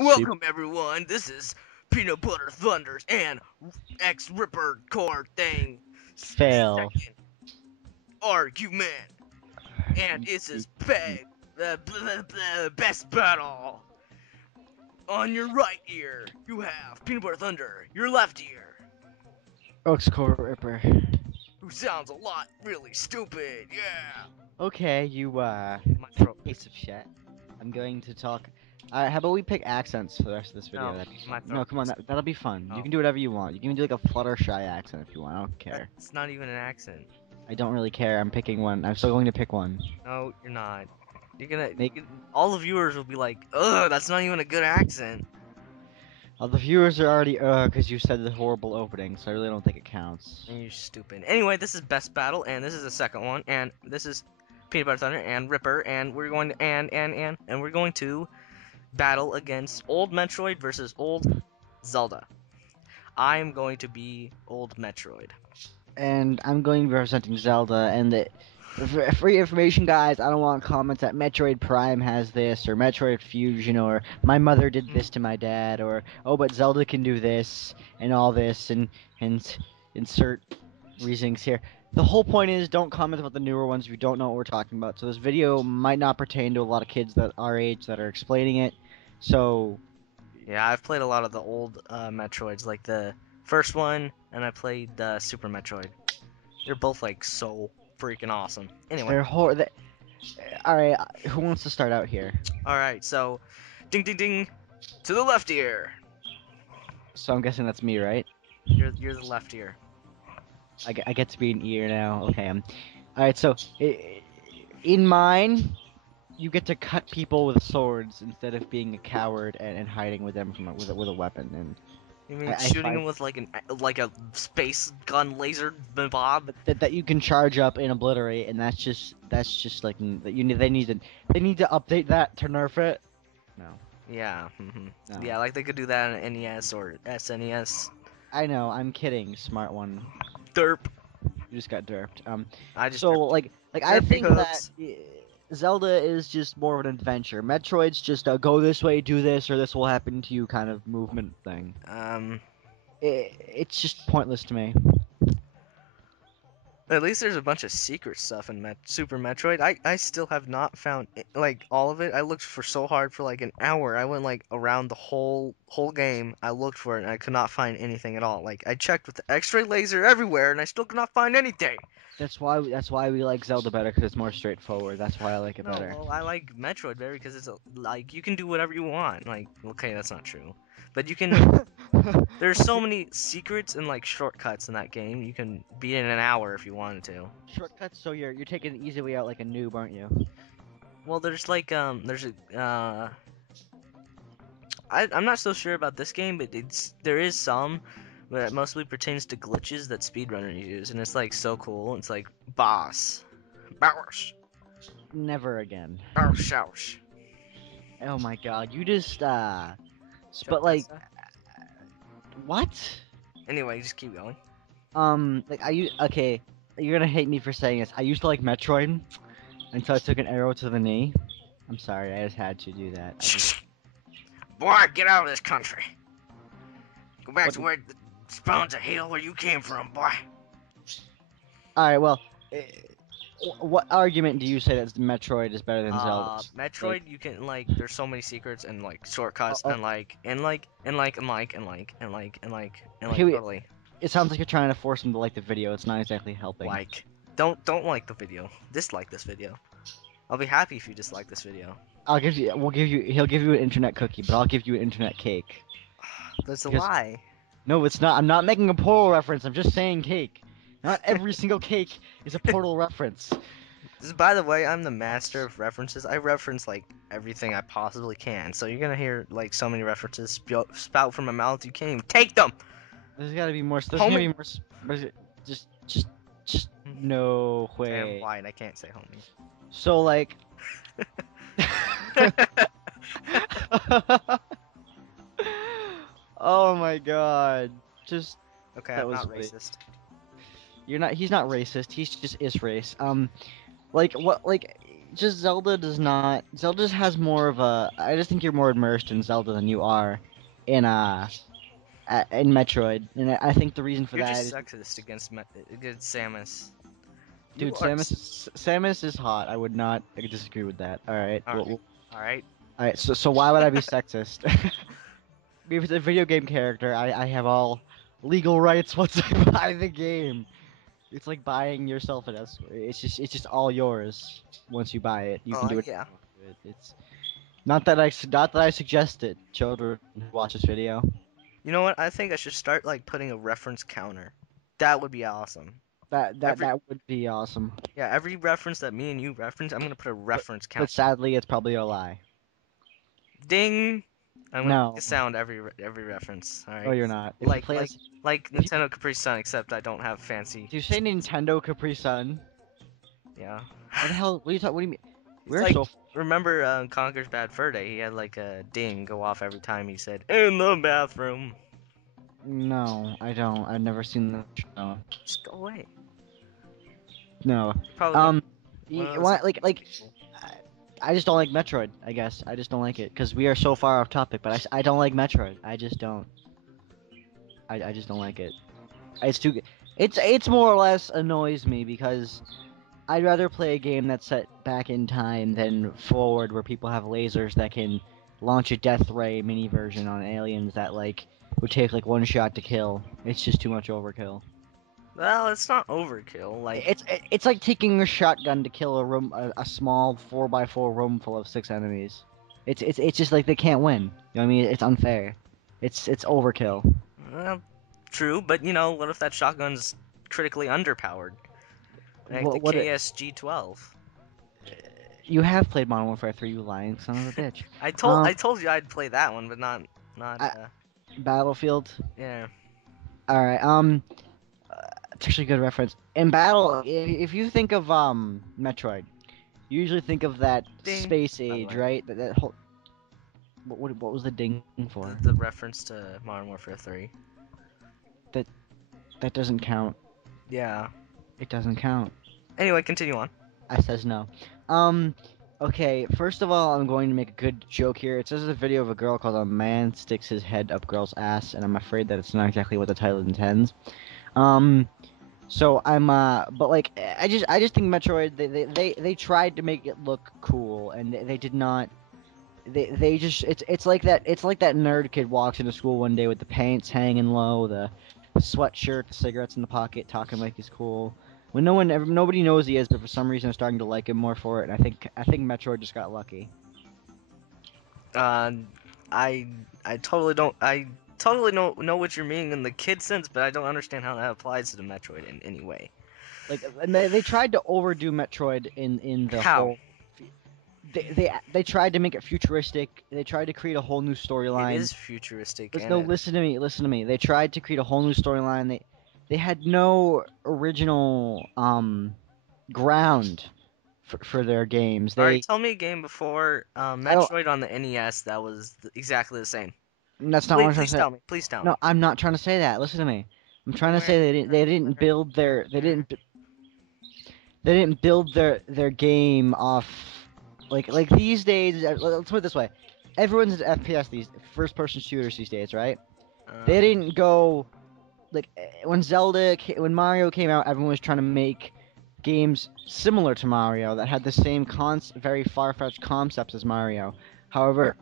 Sheep. Welcome everyone. This is Peanut Butter Thunders and X Ripper Core Thing Fail. Second Argument, and it's his best battle. On your right ear, you have Peanut Butter Thunder. Your left ear, Oaks Core Ripper. who sounds a lot really stupid. Yeah. Okay, you My throat. piece of shit. I'm going to talk. How about we pick accents for the rest of this video? No, That'd be my fun. No, throat. come on, that'll be fun. You Oh. can do whatever you want. You can do like a Fluttershy accent if you want. I don't care. That's not even an accent. I don't really care. I'm picking one. I'm still going to pick one. No, you're not. You're gonna. Make All the viewers will be like, "Ugh, that's not even a good accent." all the viewers are already because you said the horrible opening, so I really don't think it counts. And you're stupid. Anyway, this is best battle, and this is the second one, and this is Peanut Butter Thunder and Ripper, and we're going to and we're going to battle against old Metroid versus old Zelda. I am going to be old Metroid. And I'm going to be representing Zelda. And for free information, guys, I don't want comments that Metroid Prime has this, or Metroid Fusion, or my mother did this to my dad, or oh, but Zelda can do this, and all this, and insert reasonings here. The whole point is, don't comment about the newer ones if you don't know what we're talking about. So this video might not pertain to a lot of kids that our age that are explaining it. So Yeah, I've played a lot of the old Metroids, like the first one, and I played Super Metroid. They're both like so freaking awesome. Anyway, they're all right, who wants to start out here? all right, so ding ding ding to the left ear. So I'm guessing that's me, right? You're the left ear. I get to be an ear now. Okay. All right. So, in mine, you get to cut people with swords instead of being a coward and hiding with them with a weapon. And You mean I shooting find him with like a space gun laser bob? that you can charge up and obliterate, and that's just like that you need they need to update that to nerf it. No. Yeah, No. yeah, like they could do that on NES or SNES. I know. I'm kidding. Smart one. Derp. You just got derped. I just So derped. like I Derpy think that hooves. Zelda is just more of an adventure. Metroid's just a go this way, do this, or this will happen to you kind of movement thing. Um, It's just pointless to me. at least there's a bunch of secret stuff in Super Metroid. I still have not found like all of it. I looked for so hard for like an hour. I went like around the whole game. I looked for it and I could not find anything at all. Like I checked with the X-ray laser everywhere and I still could not find anything. That's why we like Zelda better because it's more straightforward. That's why I like it No, better. well, I like Metroid better because like you can do whatever you want. Like, okay, that's not true, but you can. There's so many secrets and like shortcuts in that game. You can beat it in an hour if you wanted to. Shortcuts, so you're taking the easy way out like a noob, aren't you? Well, there's like there's a I'm not so sure about this game, but there is some, but it mostly pertains to glitches that speedrunners use, and it's like so cool. It's like boss, Never again. boss. Oh my god, you just but like Shortcuts, huh? what? Anyway, just keep going. Like okay, you're gonna hate me for saying this. I used to like Metroid until I took an arrow to the knee. I'm sorry, I just had to do that. Boy, get out of this country. Go back What- to where the spawns of hell where you came from, boy. Alright, well, what argument do you say that Metroid is better than Zelda? Metroid, you can like, there's so many secrets and like shortcuts Oh, and like okay, wait, totally it sounds like you're trying to force him to like the video. It's not exactly helping. like. Don't like the video. Dislike this video. I'll be happy if you dislike this video. He'll give you an internet cookie, but I'll give you an internet cake. That's a Because- lie. No, it's not. I'm not making a Portal reference. I'm just saying cake. Not every single cake is a Portal reference. By the way, I'm the master of references. I reference like everything I possibly can. So you're gonna hear like so many references spout from my mouth. You can't even take them. There's gotta be more. There's Homie. gonna be more. Just no I'm way. blind. I can't say homie. So like. Oh my god. Just Okay, That I'm was not sweet. racist. you're not. He's not racist. He's just is race. Like what? Like just Zelda does not. Zelda just has more of a. I just think you're more immersed in Zelda than you are in in Metroid, and I think the reason for You're that just is, sexist against Samus. You dude, are. Samus is hot. I would not disagree with that. All right, All right. All right. all right. So why would I be sexist? If it's a video game character, I have all legal rights once I buy the game. It's like buying yourself an escort. It's just all yours once you buy it. You can Oh do it. yeah. It's not that I suggest it. Children who watch this video. You know what? I think I should start like putting a reference counter. That would be awesome. That that Every that would be awesome. yeah, every reference that me and you reference, I'm gonna put a But reference but count. sadly, it's probably a lie. Ding. I'm gonna make a No. sound every reference. All Oh, right. you're not. If you Like play like as like if you Nintendo Capri Sun, except I don't have fancy. do you say Nintendo Capri Sun? Yeah. What the hell? What do you talk? What do you mean? It's We're like so remember Conker's Bad Fur Day? He had like a ding go off every time he said in the bathroom. no. I don't. I've never seen the show. Just go away. No. You're probably Um. one of those Why? unlucky people. I I just don't like Metroid. I guess I just don't like it because we are so far off topic. But I don't like Metroid. I just don't. I just don't like it. It's too. It's more or less annoys me because I'd rather play a game that's set back in time than forward, where people have lasers that can launch a death ray mini version on aliens that like would take like one shot to kill. It's just too much overkill. Well, it's not overkill. Like It's like taking a shotgun to kill a small 4x4 room full of six enemies. It's just like they can't win. You know what I mean? It's unfair. It's overkill. well, true, but you know, what if that shotgun's critically underpowered? Like the What KSG-12. you have played Modern Warfare 3, you lying son of a bitch. I Um, told you I'd play that one, but not I, Battlefield. yeah. All right. It's actually a good reference. In battle, if you think of Metroid, you usually think of that Ding. space By the age, way, right? That whole what was the ding for? the reference to Modern Warfare 3. That that doesn't count. Yeah. It doesn't count. Anyway, continue on. I says no. Um, okay. First of all, I'm going to make a good joke here. It says a video of a girl called "A Man Sticks His Head Up Girl's Ass," and I'm afraid that it's not exactly what the title intends. Um, So but like I just think Metroid they tried to make it look cool and they did not. They just it's like that nerd kid walks into school one day with the pants hanging low, the sweatshirt, the cigarettes in the pocket, talking like he's cool. When nobody knows he is, but for some reason I'm starting to like him more for it. And I think Metroid just got lucky. Uh, I I totally don't I totally know what you're meaning in the kid sense, but I don't understand how that applies to the Metroid in any way. Like and they tried to overdo Metroid in the How? whole. They tried to make it futuristic. They tried to create a whole new It storyline. is futuristic Listen, and no, it listen to me. Listen to me. They tried to create a whole new storyline. They had no original ground for their games. All right, They tell me a game before I don't. Metroid on the NES that was exactly the same. That's not what Please, I'm trying to please say. tell me. Please tell No, me. I'm not trying to say that. Listen to me. I'm trying to Where? say they didn't build their game off like these days. Let's put it this way. Everyone's an FPS these first person shooters these days, right? Uh, They didn't go like when Mario came out, everyone was trying to make games similar to Mario that had the same very far-fetched concepts as Mario. However,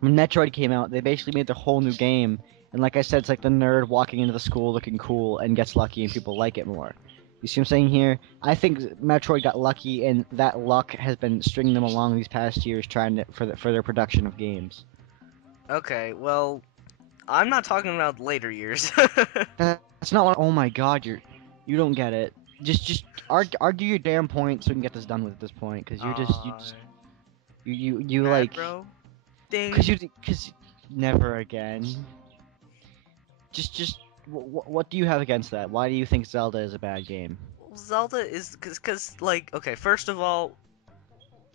when Metroid came out, they basically made the whole new game. And like I said, it's like the nerd walking into the school looking cool and gets lucky, and people like it more. You see what I'm saying here? I think Metroid got lucky, and that luck has been stringing them along these past years, trying to for their production of games. okay, well, I'm not talking about later years. That's not what. Oh my God, you don't get it. Just argue your damn point so we can get this done with at this point, because uh, you mad like, bro? Ding. because never again. Just what do you have against that? Why do you think Zelda is a bad game? Zelda is cause like okay, first of all,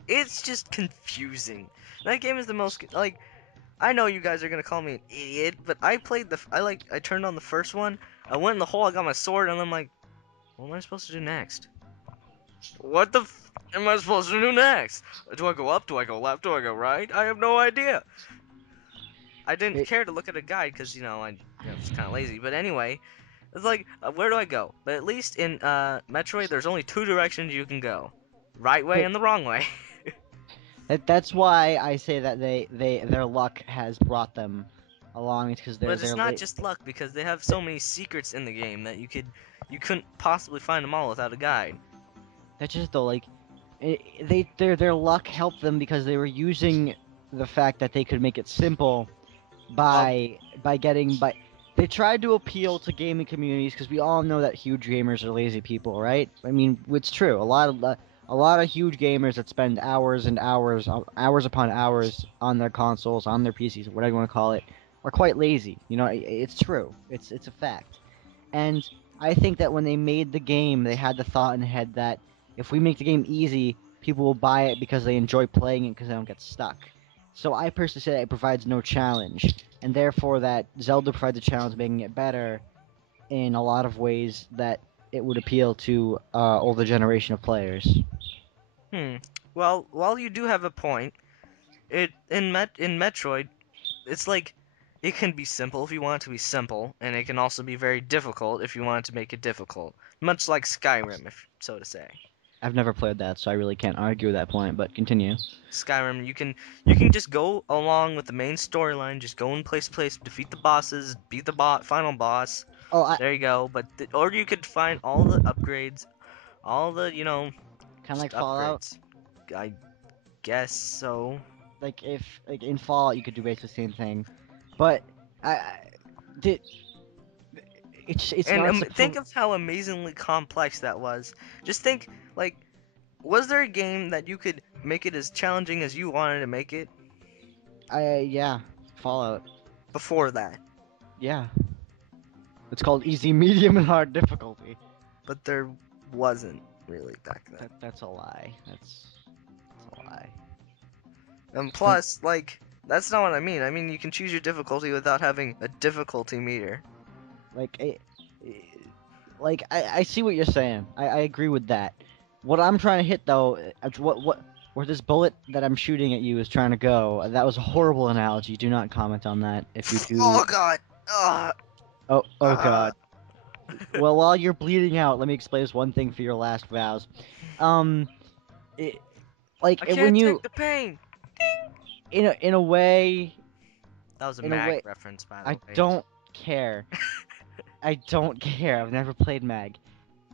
it's just confusing. That game is the most like I know you guys are gonna call me an idiot, but I played I turned on the first one, I went in the hole, I got my sword, and I'm like, what am I supposed to do next? What the am I supposed to do next? Do I go up? Do I go left? Do I go right? I have no idea. I didn't It, care to look at a guide because I was kind of lazy. But anyway, it's like, where do I go? But at least in Metroid, there's only two directions you can go, right way but and the wrong way. that's why I say that their luck has brought them along because But they're it's not late. just luck because they have so many secrets in the game that you couldn't possibly find them all without a guide. That's just though like their luck helped them because they were using the fact that they could make it simple Well, by getting by they tried to appeal to gaming communities because we all know that huge gamers are lazy people, right? I mean, it's true. A lot of huge gamers that spend hours and hours, hours upon hours on their consoles, on their PCs, whatever you want to call it, are quite lazy. You know, it's true. It's a fact. And I think that when they made the game, they had the thought in head that if we make the game easy, people will buy it because they enjoy playing it because they don't get stuck. So I personally say that it provides no challenge, and therefore that Zelda provides a challenge, making it better in a lot of ways that it would appeal to older generation of players. hmm. Well, while you do have a point, in Metroid, it's like it can be simple if you want it to be simple, and it can also be very difficult if you want it to make it difficult. Much like Skyrim, if so to say. I've never played that, so I really can't argue that point. But continue. Skyrim, you can just go along with the main storyline, just go in place to place, defeat the bosses, beat the final boss. Oh, I There you go. Or you could find all the upgrades, all the kind of just like Fallout. upgrades. I guess so. Like if like in Fallout, you could do basically the same thing, but I did. It's And not think surprising. of how amazingly complex that was. Just think, like, was there a game that you could make it as challenging as you wanted to make it I yeah, Fallout. before that? Yeah, it's called easy, medium, and hard difficulty. But there wasn't really back then. That's a lie. That's a lie. And And plus, like, that's not what I mean. I mean, you can choose your difficulty without having a difficulty meter. like I see what you're saying. I agree with that. What I'm trying to hit though, what where this bullet that I'm shooting at you is trying to go. That was a horrible analogy. Do not comment on that. If you do, Oh god! Ugh! oh Uh, god. Well, while you're bleeding out, let me explain this one thing for your last vows. Um, it, I when can't you take the pain! in a way That was a in a mag way reference, by the I way. don't care. I don't care. I've never played Mag.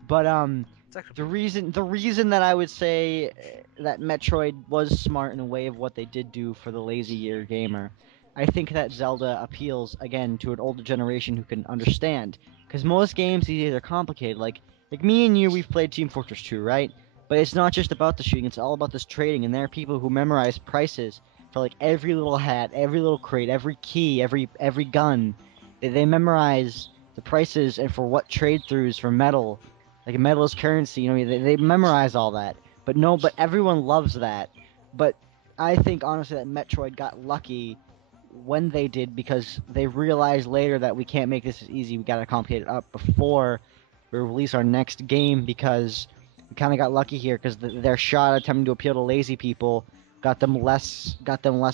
But It's actually pretty cool. the reason that I would say that Metroid was smart in a way of what they did do for the lazy year gamer, I think that Zelda appeals again to an older generation who can understand. Because most games these days are complicated. Like me and you, we've played Team Fortress 2, right? But it's not just about the shooting; it's all about this trading. And there are people who memorize prices for like every little hat, every little crate, every key, every gun. They memorize the prices and for what trade throughs for metal like metal is currency. You know, they memorize all that. But no, but everyone loves that. But I think honestly that Metroid got lucky when they did because they realized later that we can't make this as easy. We gotta complicate it up before we release our next game because we kind of got lucky here because their shot attempting to appeal to lazy people got them less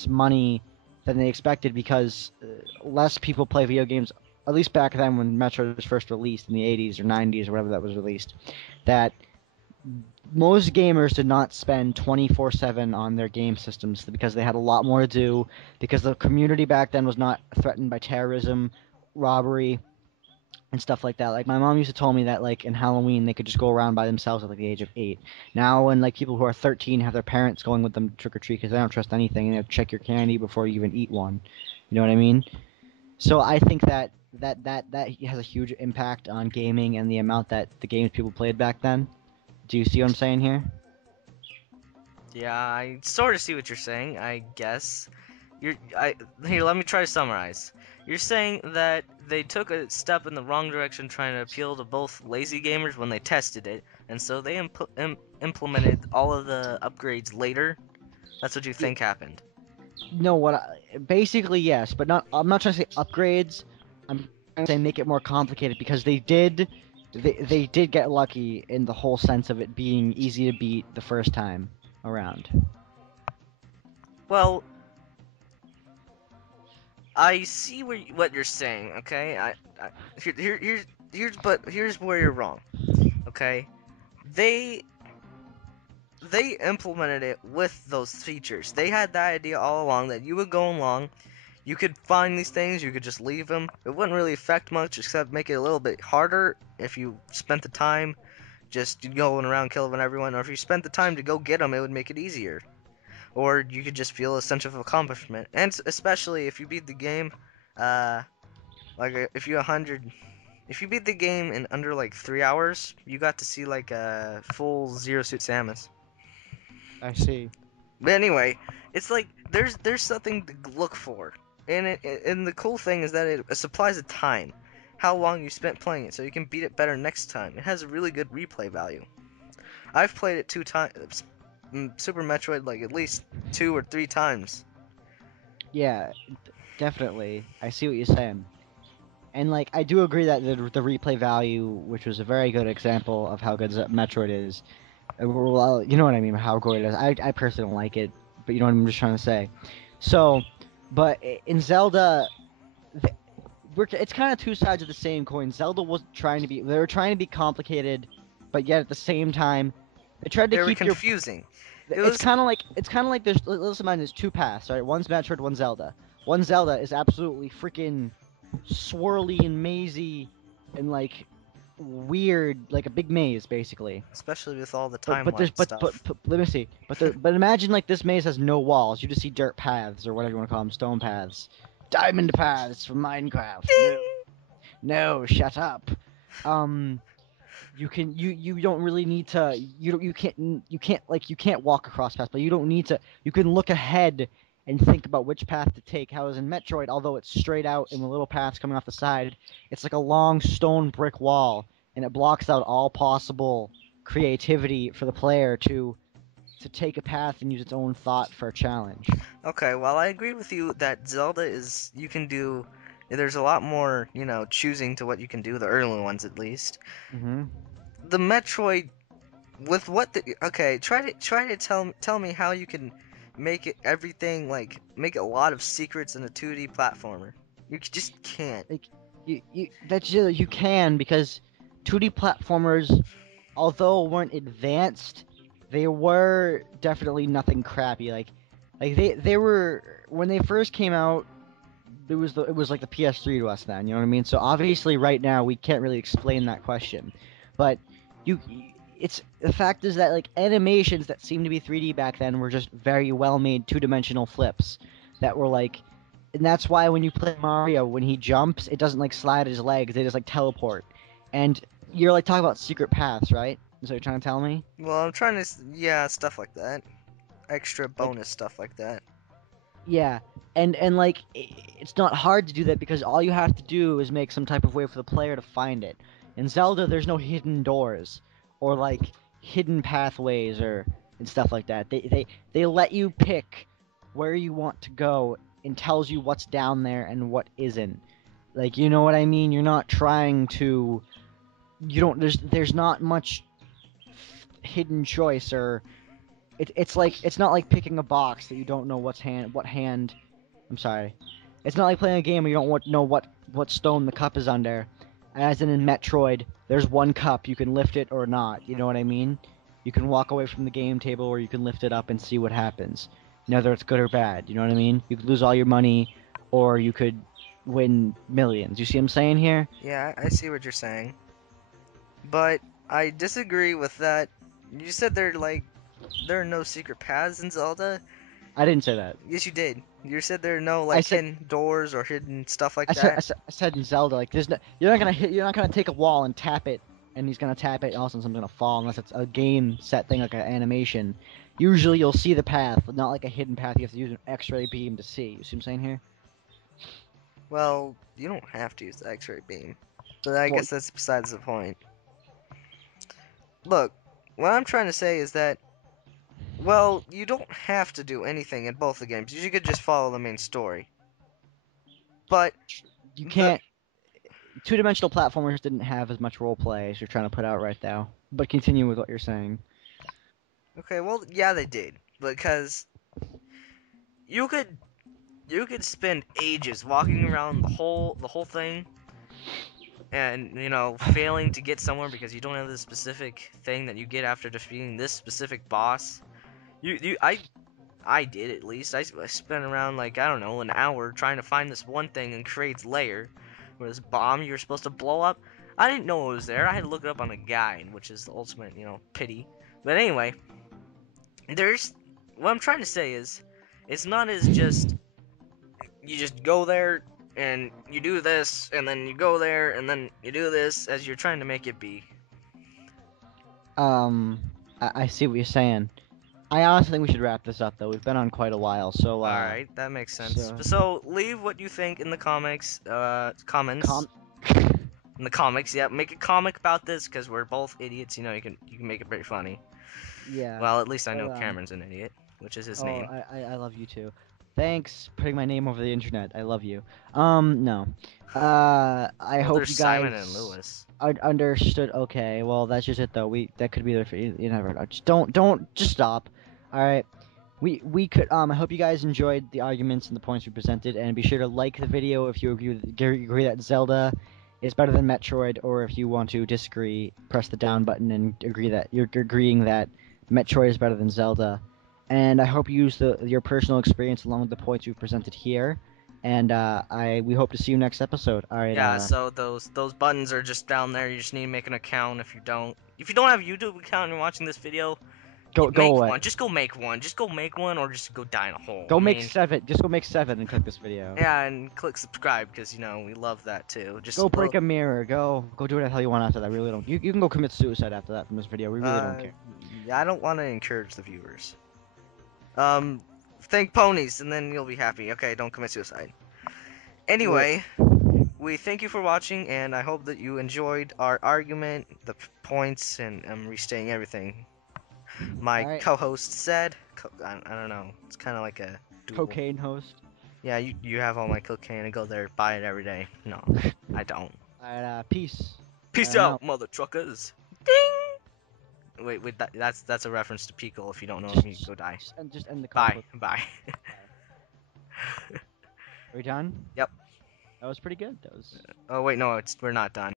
money than they expected because less people play video games at least back then when Metroid was first released in the 80s or 90s or whatever that was released, that most gamers did not spend 24/7 on their game systems because they had a lot more to do, because the community back then was not threatened by terrorism, robbery, and stuff like that. Like my mom used to tell me that like in Halloween they could just go around by themselves at like the age of 8. Now when like people who are 13 have their parents going with them trick or treat because they don't trust anything and they have to check your candy before you even eat one. You know what I mean? So I think that has a huge impact on gaming and the amount that the games people played back then. Do you see what I'm saying here? Yeah, I sort of see what you're saying, I guess. Here, let me try to summarize. You're saying that they took a step in the wrong direction trying to appeal to both lazy gamers when they tested it, and so they implemented all of the upgrades later. That's what you Yeah, think happened. no, basically yes, but not. I'm not trying to say upgrades. I'm trying to say make it more complicated because they did. they did get lucky in the whole sense of it being easy to beat the first time around. Well, I see what you're saying. Okay, I here's where you're wrong. Okay, they they implemented it with those features. They had that idea all along that you would go along, you could find these things, you could just leave them. It wouldn't really affect much except make it a little bit harder if you spent the time just going around killing everyone, or if you spent the time to go get them, it would make it easier. Or you could just feel a sense of accomplishment, and especially if you beat the game, uh, if you 100, if you beat the game in under like 3 hours, you got to see like a full Zero Suit Samus. I see. But anyway, it's like there's something to look for, and the cool thing is that it supplies a time, how long you spent playing it, so you can beat it better next time. It has a really good replay value. I've played it 2 times, Super Metroid like at least 2 or 3 times. Yeah, definitely. I see what you're saying. And like I do agree that the replay value, which was a very good example of how good Metroid is. Well, you know what I mean, how good it is. I personally don't like it, but you know what I'm just trying to say. So, but in Zelda, it's kind of two sides of the same coin. Zelda wasn't trying to be, they were trying to be complicated, but yet at the same time, they tried to They were keep your. confusing. It It's was kind of like let's imagine there's two paths, right? One's Metroid, one's Zelda. One Zelda is absolutely freaking swirly and mazy and like weird, like a big maze basically. especially with all the But there's timeline stuff. but let me see. But imagine like this maze has no walls. You just see dirt paths or whatever you want to call them, stone paths, diamond paths from Minecraft. No, Ding! no, shut up. Um, you don't really need to you can't walk across paths, but you don't need to. You can look ahead and think about which path to take. How is in Metroid, although it's straight out and the little paths coming off the side, it's like a long stone brick wall, and it blocks out all possible creativity for the player to take a path and use its own thought for a challenge. Okay, well, I agree with you that Zelda is you can do. There's a lot more, choosing to what you can do. The early ones, at least. Hmm. The Metroid, with what the okay, try to tell me how you can make it everything like make a lot of secrets in a 2D platformer. You just can't. Like you can because 2D platformers, although weren't advanced, they were definitely nothing crappy. Like they were when they first came out. It was like the PS3 to us then. You know what I mean? So obviously, right now we can't really explain that question, but you. It's the fact is that like animations that seemed to be 3D back then were just very well made two-dimensional flips that were like, and that's why when you play Mario, when he jumps, it doesn't like slide his legs; they just like teleport. And you're like talking about secret paths, right? Is what you're trying to tell me? Well, I'm trying to yeah, stuff like that. Extra Like, bonus stuff like that. yeah, and like it's not hard to do that because all you have to do is make some type of way for the player to find it. In Zelda, there's no hidden doors or like hidden pathways or and stuff like that. They let you pick where you want to go and tells you what's down there and what isn't. Like, you know what I mean? You're not trying to you don't there's not much hidden choice or it's like it's not like picking a box that you don't know what hand. I'm sorry. It's not like playing a game where you don't know what stone the cup is under. As in Metroid, there's one cup. You can lift it or not. You know what I mean? You can walk away from the game table or you can lift it up and see what happens. Whether it's good or bad. You know what I mean? You could lose all your money or you could win millions. You see what I'm saying here? Yeah, I see what you're saying, but I disagree with that. You said there are no secret paths in Zelda. I didn't say that. Yes, you did. You said there are no I like said hidden doors or hidden stuff like that. I said in Zelda, like there's no, you're not gonna take a wall and tap it, and he's gonna tap it, and all of a sudden something's gonna fall unless it's a game set thing like an animation. Usually you'll see the path, but not like a hidden path. You have to use an X-ray beam to see. You see what I'm saying here? Well, you don't have to use the X-ray beam, but I Well, guess that's besides the point. Look, what I'm trying to say is that, well, you don't have to do anything in both the games. You could just follow the main story. But you the can't two-dimensional platformers didn't have as much role play as you're trying to put out right now. But continue with what you're saying. Okay, well, yeah, they did because you could you could spend ages walking around the whole thing and failing to get somewhere because you don't have the specific thing that you get after defeating this specific boss. I did at least. I spent around like I don't know an hour trying to find this one thing in Kraid's lair, where this bomb you were supposed to blow up. I didn't know it was there. I had to look it up on a guide, which is the ultimate pity. But anyway, there's what I'm trying to say is, it's not as just you just go there and you do this and then you go there and then you do this as you're trying to make it be. Um, I see what you're saying. I honestly think we should wrap this up though. We've been on quite a while, so All right, that makes sense. so So leave what you think in the comments com. in the comics. Yeah, make a comic about this because we're both idiots. You can make it very funny. Yeah, Well, at least I but know Cameron's an idiot, which is his oh, name. I love you too. Thanks putting my name over the internet. I love you. No. I Well, hope there's you Simon and guys Lewis. understood. Okay, well that's just it though. That could be there for you. You never know. Just just stop. All right. We could I hope you guys enjoyed the arguments and the points we presented, and be sure to like the video if you agree that Zelda is better than Metroid, or if you want to disagree, press the down button and agree that you're agreeing that Metroid is better than Zelda. And I hope you use your personal experience along with the points we've presented here. And we hope to see you next episode. All right, Yeah, so those buttons are just down there. You just need to make an account. If you don't have a YouTube account and you're watching this video, go make away. one. Just go make one. Just go make one, or just go die in a hole. Go I make mean, 7. Just go make 7 and click this video. yeah, and click subscribe because we love that too. Just Go a break little. a mirror. Go do whatever the hell you want after that. We really don't. You can go commit suicide after that from this video. We really don't Uh, care. I don't want to encourage the viewers. Um, thank ponies, and then you'll be happy. Okay, don't commit suicide. Wait. Anyway, we thank you for watching, and I hope that you enjoyed our argument, the points, and I'm restating everything my All right. co-host said. I don't know. It's kind of like a duel. Cocaine host. Yeah, you have all my cocaine. I go there, buy it every day. No, I don't. All right. Peace. Peace I'm out, out. mother truckers. Ding. Wait. That's a reference to Pickle. If you don't know him, you go die. Just end the call. Bye. Quick. Bye. Are we done? Yep. That was pretty good. That was. Oh wait, no, we're not done.